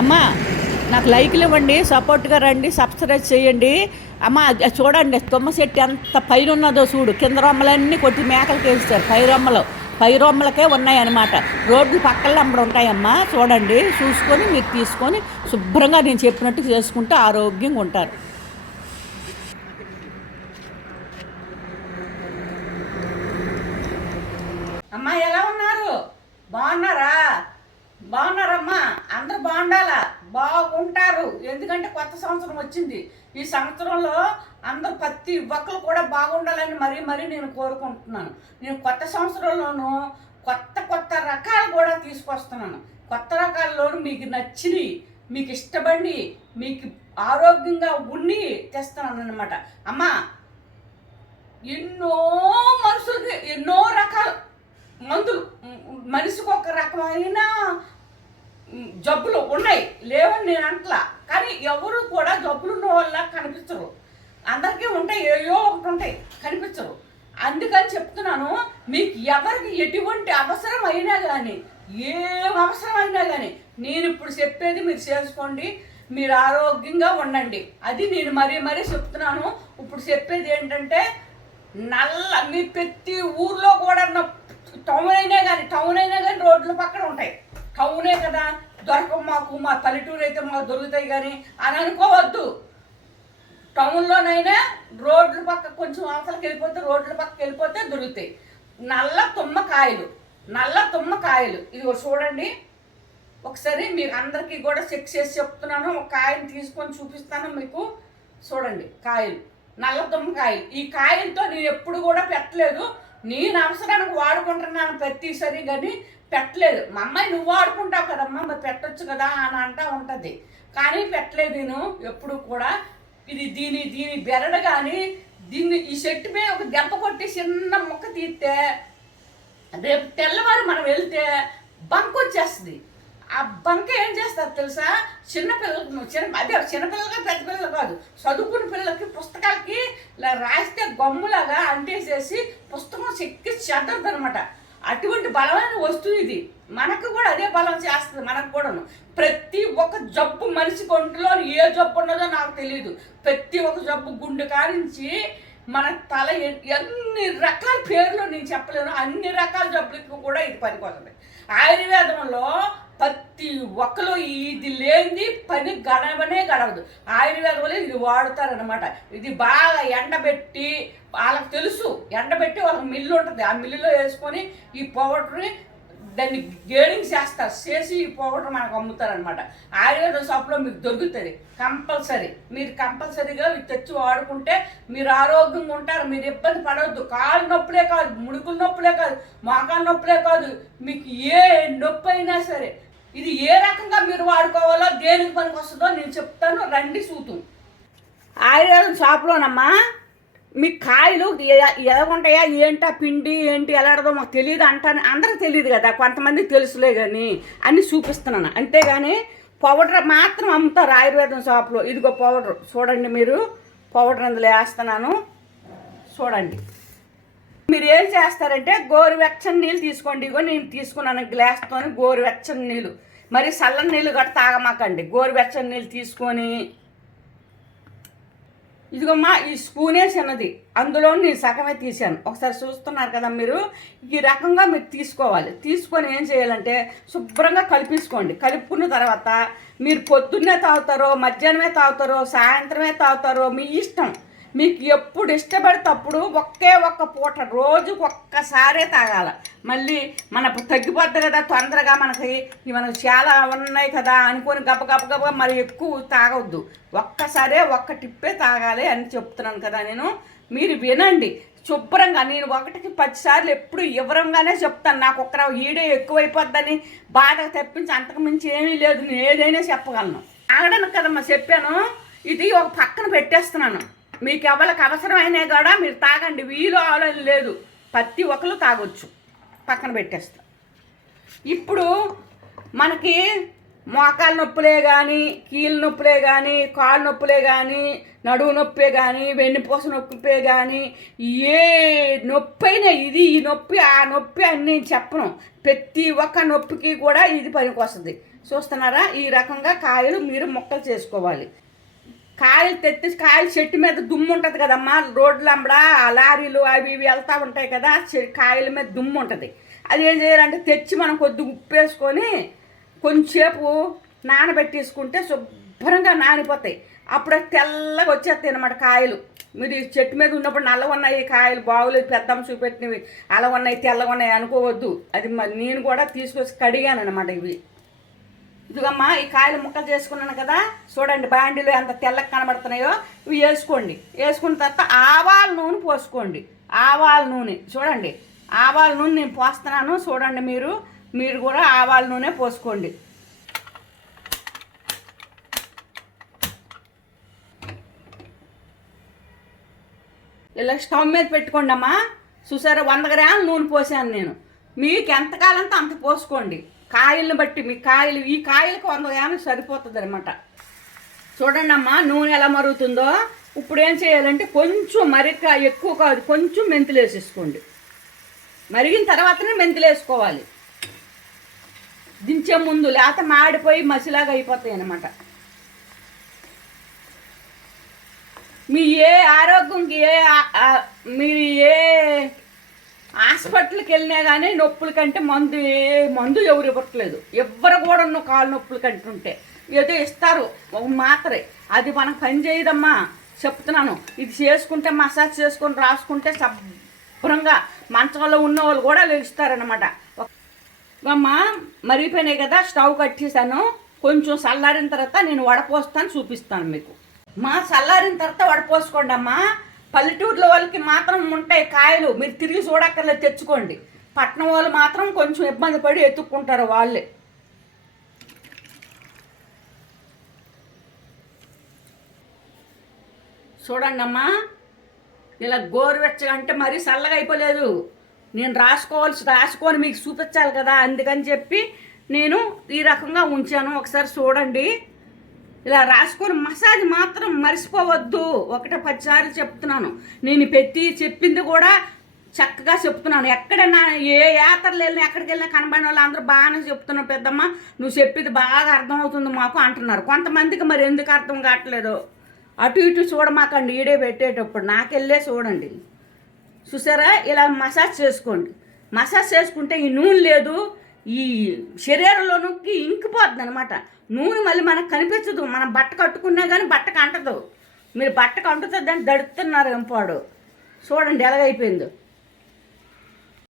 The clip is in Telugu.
అమ్మా నాకు లైక్లు ఇవ్వండి సపోర్ట్గా రండి సబ్స్క్రైబ్ చేయండి. అమ్మ అది చూడండి తుమ్మ చెట్టు ఎంత పైన ఉన్నదో చూడు. కింద రొమ్మలన్నీ కొట్టి మేకలకి వేస్తారు పై రొమ్మలు. పై రొమ్మలకే ఉన్నాయన్నమాట. రోడ్లు పక్కన అమ్మడు ఉంటాయమ్మా చూడండి చూసుకొని మీరు తీసుకొని శుభ్రంగా నేను చెప్పినట్టు చేసుకుంటే ఆరోగ్యంగా ఉంటారు. అమ్మా ఎలా ఉన్నారు? బాగున్నారా? బాగుంటారు. ఎందుకంటే కొత్త సంవత్సరం వచ్చింది. ఈ సంవత్సరంలో అందరు ప్రతి ఒక్కరు కూడా బాగుండాలని మరీ మరీ నేను కోరుకుంటున్నాను. నేను కొత్త సంవత్సరంలోనూ కొత్త కొత్త రకాలు కూడా తీసుకొస్తున్నాను. కొత్త రకాల్లోనూ మీకు నచ్చినవి మీకు ఇష్టపడి మీకు ఆరోగ్యంగా ఉండి తెస్తున్నాను అనమాట అమ్మా ఎన్నో మనుషులకి ఎన్నో రకాల మందులు. మనిషికి ఒక రకమైన జబ్బులు ఉన్నాయి. లేవని నేను అంటలా. కానీ ఎవరు కూడా జబ్బులు ఉన్న వాళ్ళ కనిపించరు. అందరికీ ఉంటాయి ఏయో ఒకటి ఉంటాయి కనిపించరు. అందుకని చెప్తున్నాను మీకు ఎవరికి ఎటువంటి అవసరం అయినా కానీ ఏం అవసరం అయినా కానీ నేను ఇప్పుడు చెప్పేది మీరు చేసుకోండి మీరు ఆరోగ్యంగా ఉండండి. అది నేను మరీ మరీ చెప్తున్నాను. ఇప్పుడు చెప్పేది ఏంటంటే నల్ల మీ ప్రతి ఊర్లో కూడా టౌన్ అయినా కానీ టౌన్ అయినా కానీ రోడ్ల పక్కన ఉంటాయి. టౌనే కదా. దొరకవు మాకు మా పల్లెటూరు అయితే మాకు దొరుకుతాయి కానీ అని అనుకోవద్దు. టౌన్లోనైనా రోడ్ల పక్క కొంచెం అవతలకి వెళ్ళిపోతే రోడ్ల పక్కకి వెళ్ళిపోతే దొరుకుతాయి. నల్ల తుమ్మకాయలు నల్ల తుమ్మకాయలు ఇది చూడండి. ఒకసారి మీకు అందరికీ కూడా చెక్ చేసి చెప్తున్నాను. ఒక కాయని తీసుకొని చూపిస్తాను మీకు. చూడండి కాయలు నల్ల తుమ్మకాయలు ఈ కాయలతో నేను ఎప్పుడు కూడా పెట్టలేదు. నేను అవసరానికి వాడుకుంటున్నాను ప్రతిసారి కానీ పెట్టలేదు. మా అమ్మాయి నువ్వు వాడుకుంటావు కదమ్మా మరి పెట్టొచ్చు కదా అని అంటా ఉంటుంది. కానీ పెట్టలేదు నేను ఎప్పుడు కూడా. ఇది దీని దీని బెరడు కానీ దీన్ని ఈ చెట్టు మీద ఒక దెబ్బ కొట్టి చిన్న ముక్క తీస్తే రేపు తెల్లవారు మనం వెళ్తే బంక్ వచ్చేస్తుంది. ఆ బంక ఏం చేస్తారు తెలుసా? చిన్నపిల్లలకు చిన్న అదే చిన్నపిల్లలకి పెద్ద పిల్లలు కాదు చదువుకున్న పిల్లలకి పుస్తకాలకి రాస్తే గమ్ములాగా అంటేసేసి పుస్తకం చెక్కి చెడ్డది అనమాట అటువంటి బలమైన వస్తువు ఇది. మనకు కూడా అదే బలం చేస్తుంది మనకు కూడాను. ప్రతి ఒక్క జబ్బు మనిషి ఒంటిలో ఏ జబ్బు ఉన్నదో నాకు తెలియదు ప్రతి ఒక్క జబ్బు గుండె కారించి మన తల ఎన్ని రకాల పేర్లు నేను చెప్పలేను. అన్ని రకాల జబ్బులకు కూడా ఇది పనికొస్తుంది. ఆయుర్వేదంలో ప్రతి ఒక్కరు ఇది లేనిది పని గడవనే గడవదు. ఆయుర్వేదంలో ఇది వాడుతారనమాట ఇది బాగా ఎండబెట్టి వాళ్ళకి తెలుసు. ఎండబెట్టి వాళ్ళకి మిల్లు ఉంటుంది. ఆ మిల్లులో వేసుకొని ఈ పౌడర్ని దాన్ని గేడింగ్ చేస్తారు. చేసి ఈ పౌడర్ మనకు అమ్ముతారనమాట ఆయుర్వేద షాప్లో మీకు దొరుకుతుంది. కంపల్సరీ. మీరు కంపల్సరీగా ఇది తెచ్చి వాడుకుంటే మీరు ఆరోగ్యంగా ఉంటారు. మీరు ఇబ్బంది పడవద్దు. కాలు నొప్పులే కాదు. ముడుకుల నొప్పులే కాదు. మోకాలు నొప్పులే కాదు. మీకు ఏ అయినా సరే ఇది ఏ రకంగా మీరు వాడుకోవాలో దేనికి పనికి వస్తుందో నేను చెప్తాను. రండి సూతు. ఆయుర్వేదం షాప్లోనమ్మా మీ కాయలు ఎలా ఎలాగుంటాయా ఏంటా పిండి ఏంటి ఎలాడదో మాకు తెలియదు అంటాను. అందరికి తెలియదు కదా కొంతమంది తెలుసులే కానీ అన్ని చూపిస్తున్నాను. అంతేగాని పౌడర్ మాత్రం అమ్ముతారు ఆయుర్వేదం షాప్లో. ఇదిగో పౌడర్ చూడండి మీరు. పౌడర్ అందులో వేస్తున్నాను. చూడండి. మీరు ఏం చేస్తారంటే గోరువెచ్చని నీళ్ళు తీసుకోండి. ఇగో నేను తీసుకున్నాను గ్లాస్తో గోరువెచ్చని నీళ్ళు. మరి చల్లని నీళ్ళు కూడా తాగమాకండి. గోరువెచ్చని నీళ్ళు తీసుకొని ఇదిగోమ్మా ఈ స్పూనే చిన్నది. అందులో నేను సగమే తీశాను. ఒకసారి చూస్తున్నారు కదా మీరు ఈ రకంగా మీరు తీసుకోవాలి. తీసుకొని ఏం చేయాలంటే శుభ్రంగా కలిపించుకోండి కలుపుకున్న తర్వాత మీరు పొద్దున్నే తాగుతారో మధ్యాహ్నమే తాగుతారో సాయంత్రమే తాగుతారో మీ ఇష్టం. మీకు ఎప్పుడు ఇష్టపడితే అప్పుడు ఒకే ఒక్క పూట రోజుకు ఒక్కసారే తాగాల. మళ్ళీ మన తగ్గిపోద్ది కదా తొందరగా మనకి మనకు చాలా ఉన్నాయి కదా అనుకొని గబ గబ గబ మరి ఎక్కువ తాగొద్దు. ఒక్కసారే ఒక్క టిప్పే తాగాలి అని చెప్తున్నాను కదా నేను. మీరు వినండి. శుభ్రంగా నేను ఒకటికి పదిసార్లు ఎప్పుడు వివరంగానే చెప్తాను. నాకు ఒక్క ఈడే ఎక్కువైపోద్దని బాధ తెప్పించి అంతకు మించి ఏమీ లేదు. నేను ఏదైనా చెప్పగలను. ఆగడానికి కదమ్మా చెప్పాను. ఇది ఒక పక్కన పెట్టేస్తున్నాను. మీకు ఎవరికి అవసరమైనా కూడా మీరు తాగండి. వీలు ఆలోచన లేదు. ప్రతి ఒక్కరు తాగొచ్చు. పక్కన పెట్టేస్తా. ఇప్పుడు మనకి మోకాలు నొప్పులే కానీ కీళ్ళ నొప్పులే కానీ కాళ్ళు నొప్పులే కానీ నడువు నొప్పే కానీ వెన్నుపూస నొప్పే కానీ ఏ నొప్పి అయినా ఇది ఈ నొప్పి ఆ నొప్పి అని నేను చెప్పను. ప్రతి ఒక్క నొప్పికి కూడా ఇది పనికి వస్తుంది చూస్తున్నారా? ఈ రకంగా కాయలు మీరు మొక్కలు చేసుకోవాలి. కాయలు తెత్తి కాయలు చెట్టు మీద దుమ్ము ఉంటుంది కదమ్మా. రోడ్లు అమ్మడా లారీలు అవి ఇవి వెళ్తూ ఉంటాయి కదా చె- కాయల మీద దుమ్ము ఉంటుంది. అది ఏం చేయాలంటే తెచ్చి మనం కొద్దిగా ఉప్పు వేసుకొని కొంచెంసేపు నానబెట్టేసుకుంటే శుభ్రంగా నానిపోతాయి. అప్పుడు తెల్లగా వచ్చేస్తాయి అన్నమాట కాయలు. మీరు ఈ చెట్టు మీద ఉన్నప్పుడు నల్ల ఉన్నాయి కాయలు బాగులేదు పెద్దమ్మ చూపెట్టినవి. అలా ఉన్నాయి తెల్లగా ఉన్నాయి అనుకోవద్దు. అది మరి నేను కూడా తీసుకొచ్చి కడిగాను అనమాట ఇవి. ఇదిగమ్మా ఈ కాయలు ముక్కలు చేసుకున్నాను కదా చూడండి బాండీలు ఎంత తెల్లకి కనబడుతున్నాయో ఇవి వేసుకోండి. వేసుకున్న తర్వాత ఆవాల నూనె పోసుకోండి. ఆవాల నూనె చూడండి. ఆవాల నూనె నేను పోస్తున్నాను చూడండి మీరు. మీరు కూడా ఆవాల నూనె పోసుకోండి. ఇలా స్టవ్ మీద పెట్టుకోండి అమ్మా. చూసారా వంద గ్రాములు నూనె పోసాను నేను. మీకు ఎంత కాలంతో అంత పోసుకోండి. కాయలను బట్టి మీ కాయలు ఈ కాయలకు వంద గ్రాములు సరిపోతుంది అనమాట చూడండి అమ్మా నూనె ఎలా మరుగుతుందో. ఇప్పుడు ఏం చేయాలంటే కొంచెం మరిక ఎక్కువ కాదు కొంచెం మెంతులు వేసేసుకోండి. మరిగిన తర్వాతనే మెంతులు వేసుకోవాలి. దించే ముందు లేత మాడిపోయి మసిలాగా అయిపోతాయి అనమాట మీ ఏ ఆరోగ్యంకి ఏ మీ మీరు ఏ హాస్పిటల్కి వెళ్ళినా కానీ నొప్పుల కంటే మందు ఏ మందు ఎవరు ఇవ్వట్లేదు. ఎవ్వరు కూడా నువ్వు కాలు నొప్పుల కంటే ఉంటే. ఏదో ఇస్తారు ఒక మాత్రే. అది మనం పని చేయదమ్మా. చెప్తున్నాను. ఇది చేసుకుంటే మసాజ్ చేసుకొని రాసుకుంటే శుభ్రంగా మంచంలో ఉన్న వాళ్ళు కూడా లేస్తారనమాట అమ్మ మరిగిపోయినాయి కదా స్టవ్ కట్టేశాను. కొంచెం చల్లారిన తర్వాత నేను వడపోస్తాను చూపిస్తాను మీకు. మా చల్లారిన తర్వాత వడపోసుకోండి అమ్మా పల్లెటూరులో వాళ్ళకి మాత్రం ఉంటాయి కాయలు. మీరు తిరిగి చూడక్కర్లేదు తెచ్చుకోండి. పట్నం వాళ్ళు మాత్రం కొంచెం ఇబ్బంది పడి ఎత్తుక్కుంటారు వాళ్ళే. చూడండి అమ్మా ఇలా గోరువెచ్చగా అంటే మరీ చల్లగా అయిపోలేదు. నేను రాసుకోవాల్సి రాసుకొని మీకు చూపించాలి కదా అందుకని చెప్పి నేను ఈ రకంగా ఉంచాను. ఒకసారి చూడండి. ఇలా రాసుకొని మసాజ్ మాత్రం మర్చిపోవద్దు ఒకటే పదిసార్లు చెప్తున్నాను. నేను పెట్టి చెప్పింది కూడా చక్కగా చెప్తున్నాను. ఎక్కడ నా ఏ యాత్రలు వెళ్ళినా ఎక్కడికి వెళ్ళినా కనబడిన వాళ్ళు అందరూ బాగానే చెప్తున్నావు పెద్దమ్మ. నువ్వు చెప్పేది బాగా అర్థమవుతుంది మాకు అంటున్నారు. కొంతమందికి మరి ఎందుకు అర్థం కావట్లేదు? అటు ఇటు చూడమాకండి. ఈడే పెట్టేటప్పుడు నాకెళ్ళే చూడండి. చూసారా? ఇలా మసాజ్ చేసుకోండి. మసాజ్ చేసుకుంటే ఈ నూనె లేదు. ఈ శరీరంలోనికి ఇంకిపోతుంది అనమాట నూనె మళ్ళీ మనకు కనిపించదు. మనం బట్ట కట్టుకున్నా కానీ బట్టకు అంటదు మీరు బట్టకు అంటుతుంది అని దడుతున్నారు ఎంపాడు చూడండి ఎలాగైపోయిందో.